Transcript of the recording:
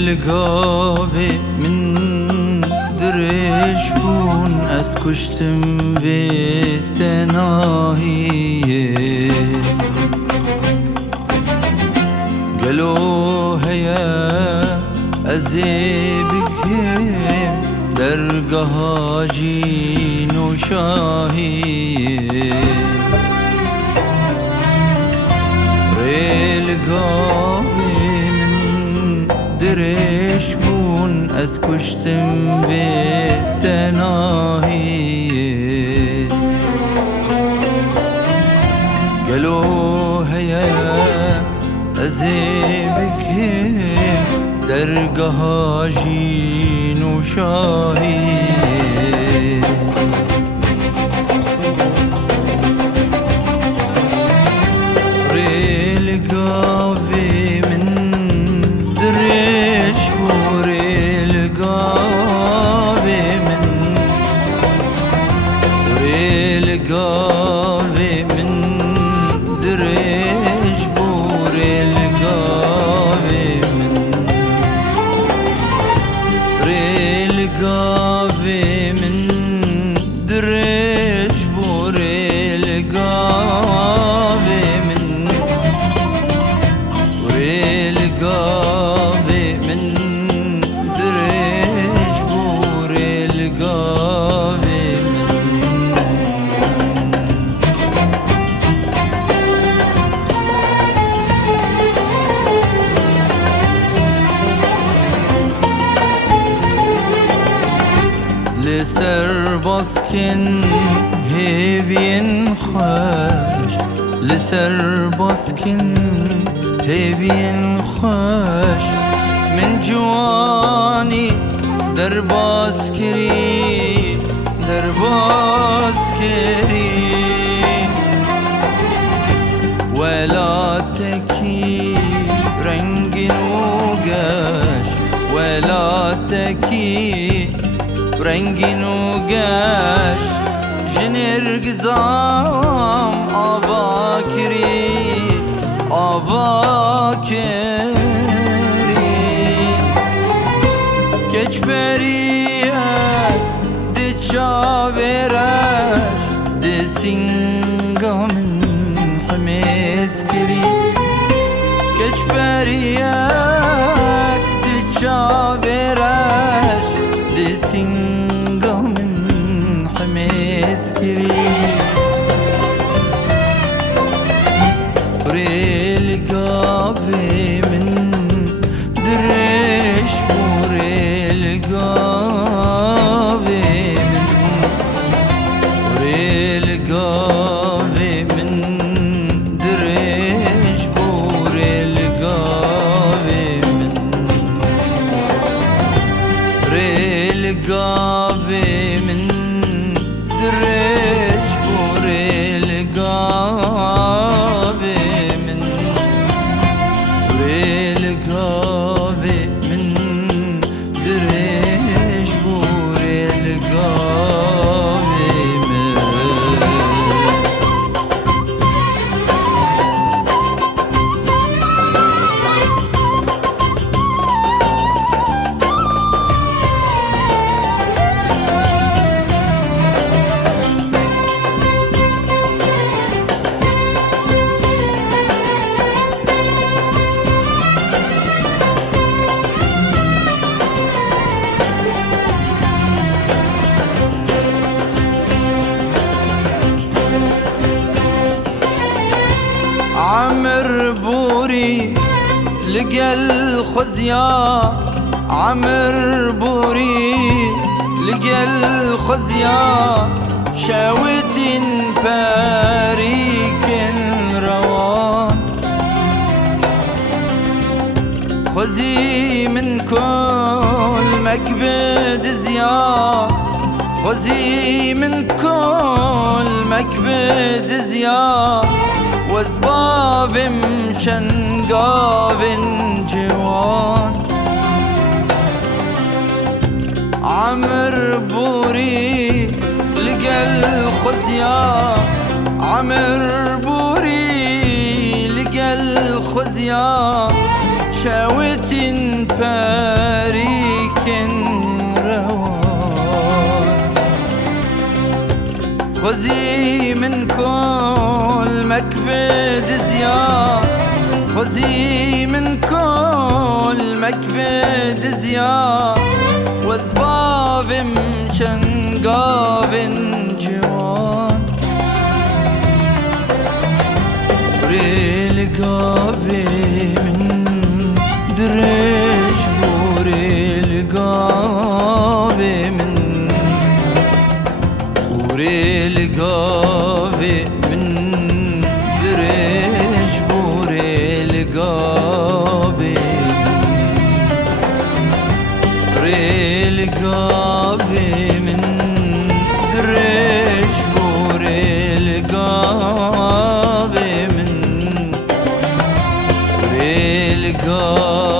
رلقابي من درش بون از کشتم به تناهیه گلو هیا ازیبکه درگاه جین و شاهیه رلقابی درش بون از کشتم به تناهیه گلو هیا ازیبکه درگاه جین و شاهیه رلقابی من درش بو رلقابی من رلقابی من درش بو رلقابی من رلقابی من درش بو رلقابی من رلقابي من درج بور رلقابي لسر باسكن هيفين خوش لسر باسكن هيفين خوش من جواني درباس كري درباس كري ولا تكي رنگ نوگش ولا تكي رنگ نوگش جنرگزام آبا كري آبا کری کچبریه دی چاورش دی سینگامن حمیز کری کچبریه دی چاورش دی سینگامن حمیز کری رلقابي من درش بو رلقابي من رلقابي من درش بو رلقابي من رلقابي من درش بو رلقابي رلقابي من درش بو رلقابي عمر بوري لقى الخزيا عمر بوري لقى الخزيا شاوت باريك روان خذي من كل مكبد زيار، خذي من كل مكبد زيار، واسباب مشن قاب جوان. عمر بوري لقى الخزيان، عمر بوري لقى الخزيان، شاوت باريك روان. خذي من كل مكبد زيار، خذي من كل مكبد زيار، واسباب مشن قاب جوان. وريل قابي من درج، وريل قابي من، وريل قابي من درج، وريل قابي ريل قابي من درج، وريل قابي من ريل قابي